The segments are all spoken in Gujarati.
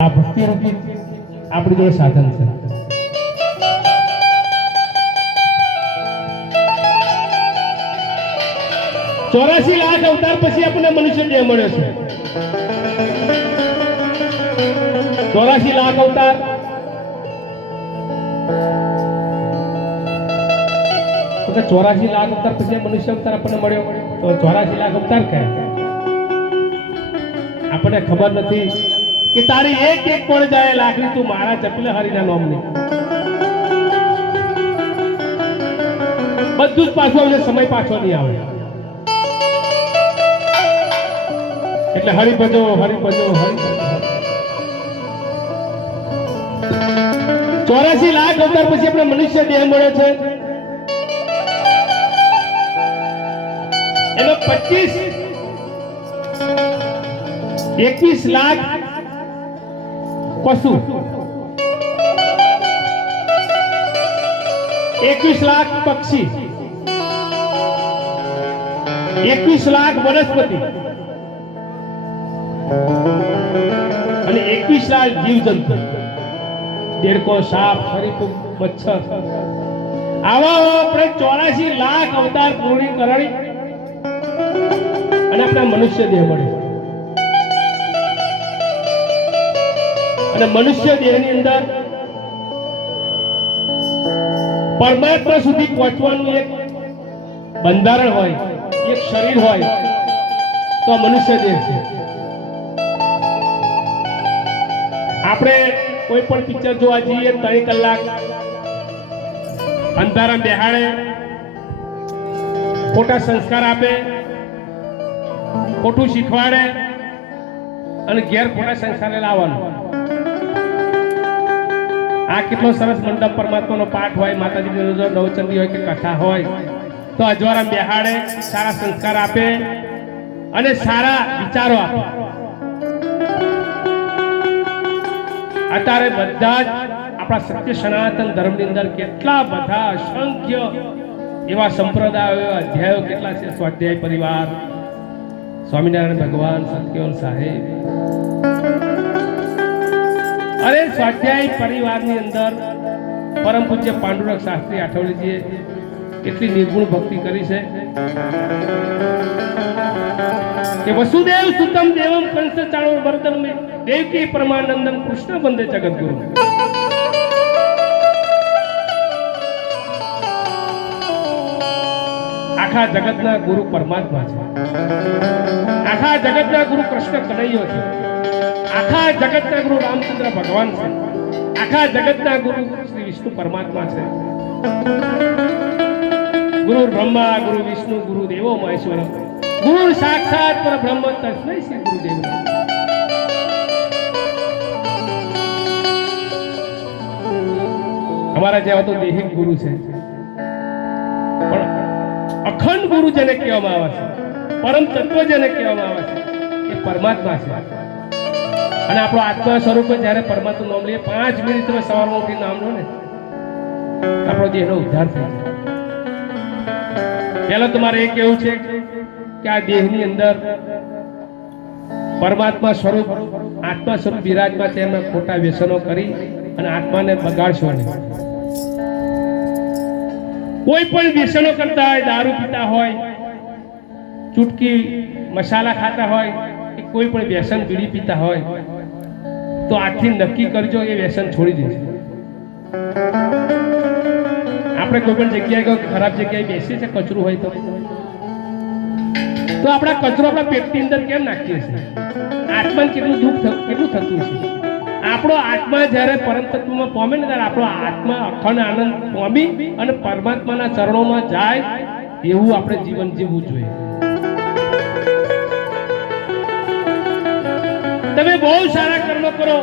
આ ભક્તિ રૂપી આપણી જોડે સાધન છે. 84 લાખ અવતાર પછી આપણને મનુષ્ય દેહ મળ્યો છે. 84 લાખ અવતાર તો 84 લાખ અવતાર પછી મનુષ્ય અવતાર આપણને મળ્યો. તો 84 લાખ અવતાર કયા આપણને ખબર નથી કે તારી એક એક પણ જાય લાખની તું મારા જપલે હરિના નામની. બધું જ પાછું આવે, સમય પાછો નહીં આવે. એટલે હરિ ભજો હરિ ભજો હરિ ભજો. 84 લાખ અવતાર પછી આપણે મનુષ્ય દેહ મળ્યો છે. એનો 21 લાખ પશુ, 21 લાખ પક્ષી, 21 લાખ વનસ્પતિ અને 21 લાખ જીવજંતુ, દેડકો, સાપ, સરીપ, મચ્છર. આવા આપણે 84 લાખ અવતાર પૂરી કરાવી અને આપણા મનુષ્ય દેહ મળે. અને મનુષ્ય દેહની અંદર પરમાત્મા સુધી પહોંચવાનું એક બંધારણ હોય, એક શરીર હોય, તો મનુષ્ય દેહ છે. આપણે કોઈ પણ પિક્ચર જોવા જઈએ 3 કલાક અંધારા બેહાડે, ખોટા સંસ્કાર આપે, ખોટું શીખવાડે અને ઘેર ખોટા સંસ્કારે લાવવાનું. આ કેટલો સરસ મંડપ પરમાત્માનો પાઠ હોય, માતાજીની નવચંડી હોય કે કથા હોય, તો અજવાળા બેહાડે, સારા સંસ્કાર આપે અને સારા વિચારો આપે. અત્યારે બધા જ આપણા સત્ય સનાતન ધર્મની અંદર કેટલા બધા અસંખ્ય એવા સંપ્રદાયો, અધ્યાયો કેટલા છે. સ્વાધ્યાય પરિવાર, સ્વામિનારાયણ ભગવાન, સત્યવાન સાહેબ. અરે સ્વાધ્યાય પરિવારની અંદર પરમ પૂજ્ય પાંડુરંગ શાસ્ત્રી આઠવલેજીએ કેટલી નિર્ગુણ ભક્તિ કરી છે કે વસુદેવ સુતમ દેવમ કંસ ચાણો વર્ધન મે દેવકી પરમાનંદમ કૃષ્ણ વંદે જગતગુરુ. આખા જગતના ગુરુ પરમાત્મા છે. આખા જગતના ગુરુ કૃષ્ણ કનૈયો છે. આખા જગતના ગુરુ રામચંદ્ર ભગવાન છે. આખા જગતના ગુરુ શ્રી વિષ્ણુ પરમાત્મા છે. ગુરુ બ્રહ્મા, ગુરુ વિષ્ણુ, ગુરુ દેવો મહેશ્વર, ગુરુ સાક્ષાત પરબ્રહ્મ તસ્મૈ શ્રી ગુરુદેવ. અમારા જેવા તો દેહિક ગુરુ છે, પણ અખંડ ગુરુ જેને કહેવામાં આવે છે, પરમ તત્વ જેને કહેવામાં આવે છે, એ પરમાત્મા છે. અને આપણો આત્મા સ્વરૂપે જ્યારે પરમાત્મા નામ લઈએ, 5 મિનિટ તમે સવારમાં ઉઠી નામ લો ને, આપણો દેહનો ઉદ્ધાર થઈ જાય. પહેલા તમારે એ કેવું છે કે આ દેહની અંદર પરમાત્મા સ્વરૂપ, આત્મા સ્વરૂપ બિરાજમાં છે. એમાં ખોટા વ્યસનો કરી અને આત્માને બગાડશો નહીં. કોઈ પણ વ્યસનો કરતા હોય, દારૂ પીતા હોય, ચૂટકી મસાલા ખાતા હોય, કોઈ પણ વ્યસન બીડી પીતા હોય, તો આજથી નક્કી કરજો એ વ્યસન છોડી દેજો. આપણે કોઈ પણ જગ્યાએ ખરાબ જગ્યાએ બેસીએ છીએ, કચરું હોય તો આપણા કચરો આપણા પેટની અંદર કેમ નાખીએ છીએ? આત્માને કેટલું દુઃખ કેટલું થતું છે. આપણો આત્મા જ્યારે પરમ તત્વમાં પામે ને, ત્યારે આપણો આત્મા અખંડ આનંદ પામી અને પરમાત્માના ચરણોમાં જાય, એવું આપણે જીવન જીવવું જોઈએ. તમે બહુ સારા કર્મ કરો,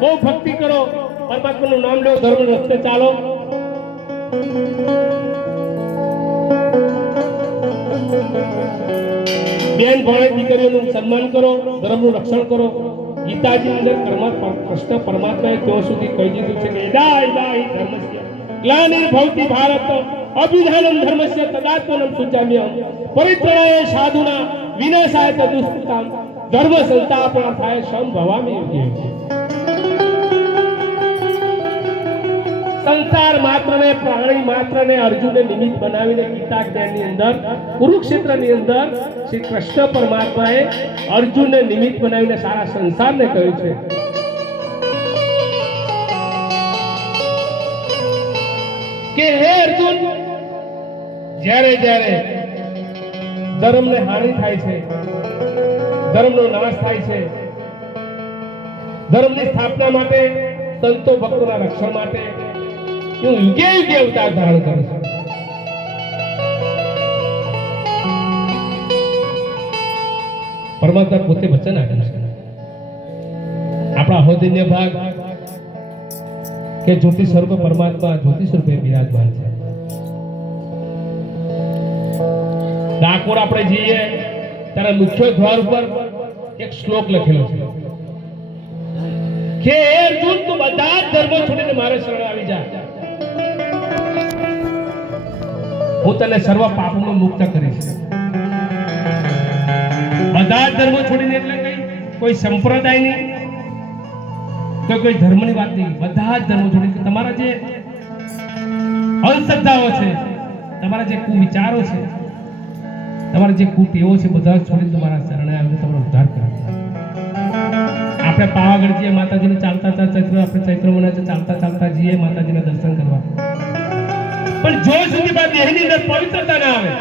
બહુ ભક્તિ કરો, પરમાત્માનું નામ લો, ધર્મ રસ્તે ચાલો, બેન ભાઈ દીકરીઓનું સન્માન કરો, ધર્મનું રક્ષણ કરો. ગીતાજી અંદર કૃષ્ણ પરમાત્માએ ત્યાં સુધી કહી દીધું છે કે યદા યદા હિ ધર્મસ્ય ગ્લાનિર્ભવતિ ભારત અભિધાનમ ધર્મસ્ય તદાત્મનમ સુચામ્યહમ પરિત્રાણાય સાધુના વિનાશાય તદુષ્કૃતામ. ધર્મ સંસ્થાપના થાય સંભવામી યુગે. સંસાર માત્ર ને પ્રાણી માત્ર ને અર્જુનને નિમિત્ત બનાવીને ગીતા જ્ઞાનની અંદર કુરુક્ષેત્રની અંદર શ્રી કૃષ્ણ પરમાત્માએ અર્જુનને નિમિત્ત બનાવીને સારા સંસારને કહ્યું છે કે હે અર્જુન, જ્યારે જ્યારે ધર્મને હાનિ થાય છે, ધર્મનો નાશ થાય છે, ધર્મની સ્થાપના માટે, સંતો ભક્તોના રક્ષણ માટે હું યુગે યુગે અવતાર ધારણ કરું છું. પરમાત્મા પોતે વચન આપ્યું છે. આપણા અહોદન્ય ભાગ કે જ્યોતિ સ્વરૂપ પરમાત્મા જ્યોતિ સ્વરૂપે બિરાજમાન છે. ડાકોર આપણે જઈએ ત્યારે મુખ્ય દ્વાર ઉપર એક શ્લોક લખેલો છે કે હે અર્જુન, તું બધા જ ધર્મો છોડીને મારે શરણ આવી જા, હું તને સર્વ પાપોમાં મુક્ત કરીશ. બધા જ ધર્મો છોડીને એટલે કઈ કોઈ સંપ્રદાય નહીં, કોઈ ધર્મની વાત નહીં. બધા જ ધર્મો છોડીને તમારા જે અંધશ્રદ્ધાઓ છે, તમારા જે કુવિચારો છે, તમારા જે કુટેવો છે, બધા છોડીને તમારા શરણે આવીને તમારો ઉદ્ધાર કરે. આપણે પાવાગઢ જઈએ માતાજીને ચાલતા ચૈત્ર આપણે ચૈત્ર મહિના ચાલતા ચાલતા જઈએ માતાજીના દર્શન કરવા, પણ જો સુધી બાદ દેહની અંદર પવિત્રતા ના આવે,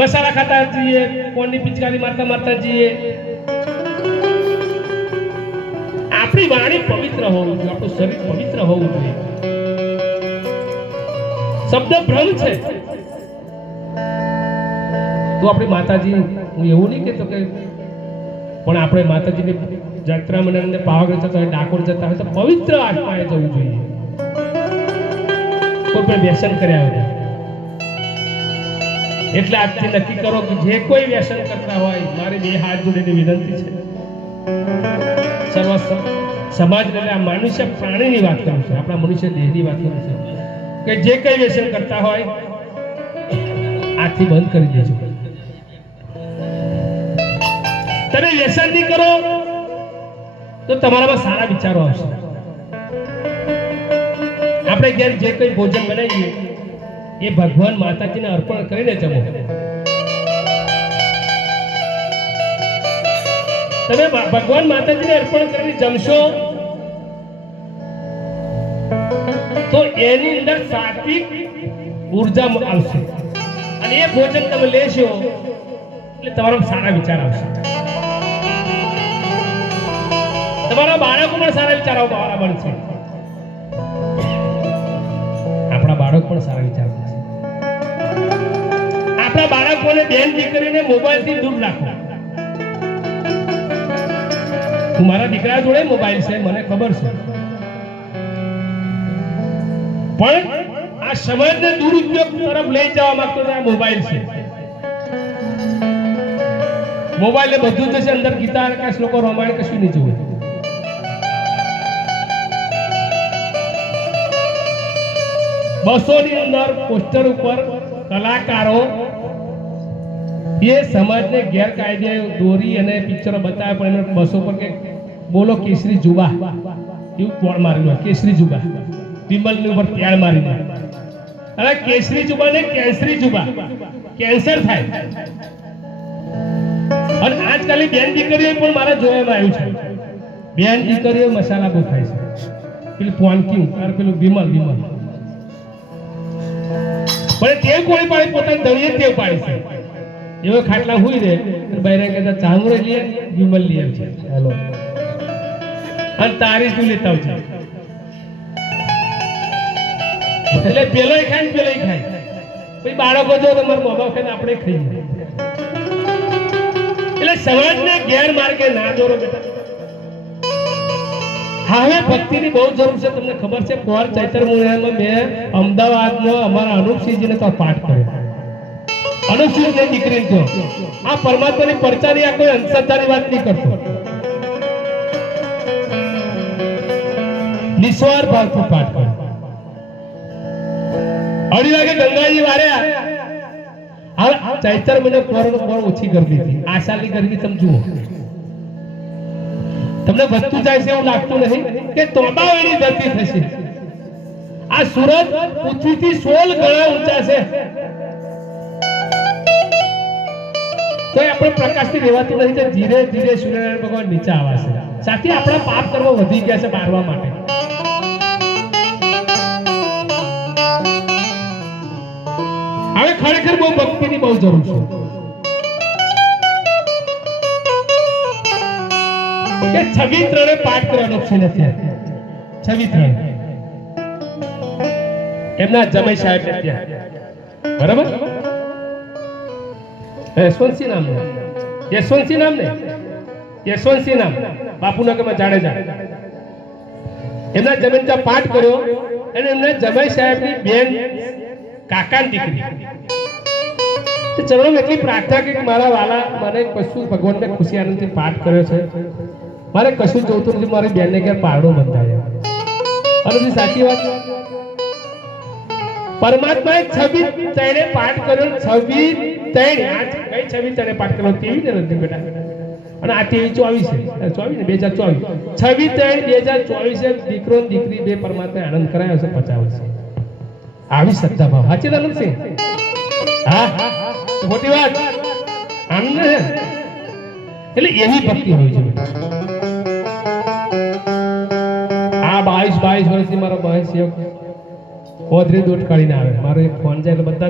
મસાલા ખાતા જઈએ, કોણની પિચકારી મારતા મારતા જઈએ. આપણી વાણી પવિત્ર હોવું જોઈએ, આપણું શરીર પવિત્ર હોવું જોઈએ. શબ્દ ભ્રમ છે તો આપણી માતાજી, હું એવું નહીં કહેતો કે, પણ આપણે માતાજીની જાત્રા મને પાવાગઢ જતા હોય, ડાકોર જતા હોય તો પવિત્ર આત્માએ જવું જોઈએ. કોઈ પણ વ્યસન કર્યા વગર. એટલે આજથી નક્કી કરો કે જે કોઈ વ્યસન કરતા હોય, મારી બે હાથ જોડીને વિનંતી છે, સર્વ સમાજ એટલે આ મનુષ્ય પ્રાણીની વાત કરું છું, આપણા મનુષ્ય દેહની વાત કરું છું, કે જે કઈ વ્યસન કરતા હોય આજથી બંધ કરી દેજો. તમે વ્યસન નહીં કરો તો તમારામાં સારા વિચારો આવશે. આપણે ઘેર જે કઈ ભોજન બનાવીએ એ ભગવાન માતાજીને અર્પણ કરીને જમો. તમે ભગવાન માતાજીને અર્પણ કરીને જમશો તો એની અંદર સાત્વિક ઉર્જા આવશે, અને એ ભોજન તમે લેશો એટલે તમારા સારા વિચાર આવશે. તમારા બાળકો પણ સારા વિચારો બનશે, આપણા બાળકો પણ સારા વિચાર બનશે. આપણા બાળકોને બેન દીકરીને મોબાઈલથી દૂર રાખો. મારા દીકરા જોડે મોબાઈલ છે, મને ખબર છે, પણ આ સમાજને દુરુપયોગ તરફ લઈ જવા માંગતો આ મોબાઈલ છે. મોબાઈલે બધું જ છે, અંદર ગીતા આકાશ લોકો રામાયણ કશું નહીં જોવે. બસોની અંદર પોસ્ટર ઉપર કલાકારો એ સમાજને ગેરકાયદે દોરી અને પિક્ચરો બતાવે, પણ એમને બસો પર કે બોલો કેસરી જુબા એવું કોણ મારેલું, કેસરી જુબા વિમલની ઉપર ત્યાર મારી. હવે કેસરી જુબા ને કેન્સરી જુબા, કેન્સર થાય. અને આજકાલ બેન દીકરીઓ પણ મારા જોવામાં આવ્યું છે, બેન દીકરીઓ મસાલા બહુ ખાય છે. પેલું પોનકી અને પેલું વિમલ પણ ટેવ કોઈ પાડી, પોતાની દળીએ ટેવ પાડી છે. એવો ખાટલા હુઈ રે બહેરે કહેતા ચામડે લઈએ વિમલ લઈએ છે, હેલો અને તારી તું લેતા છે. એટલે પેલો ખાય ને પેલો ખાય, પછી બાળકો જો તમારા મોબાઈલ ખાઈને આપણે ખાઈએ. એટલે સમાજને ગેરમાર્ગે ના દોરો બેટા. હવે ભક્તિની બહુ જરૂર છે. તમને ખબર છે, કુંવર ચૈતર મહિનામાં મેં અમદાવાદમાં અમારા અનુપસિંહજીને તો પાઠ કર્યો. અનુપસિંહની દીકરીને તો આ પરમાત્માની પરચાની, આ કોઈ અંધશ્રદ્ધાની વાત નહીં કરતો, નિસ્વાર્થ ભાવથી પાઠ કર્યો. 2:30 વાગે ગંગાજી વાર્યા. ચૈતર મહિને બહુ ઓછી ગરમી હતી. આ સાલની ગરમી તમે જુઓ, તમને વધતું જાય છે એવું લાગતું નહીં કે તોબાવેની ધરતી થશે. આ સુરત પૃથ્વીથી 16 ગણા ઊંચા છે, તો આપણે પ્રકાશથી રહેવાતું નથી. તો ધીરે ધીરે સૂર્યનારાયણ ભગવાન નીચે આવાશે. સાથે આપણા પાપ કર્મ વધી ગયા છે બારવા માટે. હવે ખરેખર બહુ ભક્તિની બહુ જરૂર છે કે 26 પાઠ કરવાનો છે નથી. 26 એમના જમાઈ સાહેબ ને ત્યાં, બરાબર, યશવંતસિંહ નામ ને, યશવંતસિંહ નામ ને, યશવંતસિંહ નામ બાપુનગરમાં જાડેજા. એમના જમીનचा પાઠ કર્યો અને એમના જમાઈ સાહેબની બેન કાકાની દીકરી તો ચરણોમાં એટલી પ્રાર્થના કે મારા વાલા મને કશું ભગવાનને ખુશી આનંદથી પાઠ કર્યો છે, મારે કશું જોતું નથી, મારી બેનને ઘેર પારણો બંધાય. અને સાચી વાત, પરમાત્માએ 26 પાઠ કર્યો. 26 કઈ 26 પાઠ કર્યો તેવી ને નથી બેટા. અને આ 23 છે, 24 ને 2024, 26 દીકરો દીકરી બે પરમાત્માએ આનંદ કરાયો છે 50 વર્ષે. આવી શ્રદ્ધા ભાવ સાચી આનંદ છે. હા મોટી વાત આનંદ છે. એટલે એવી ભક્તિ હોય છે. આ 22 વર્ષથી મારો ભાઈ સેવક ઓદરી દોટ કાઢીને આવે. મારો એક ફોન જાય એટલે બધા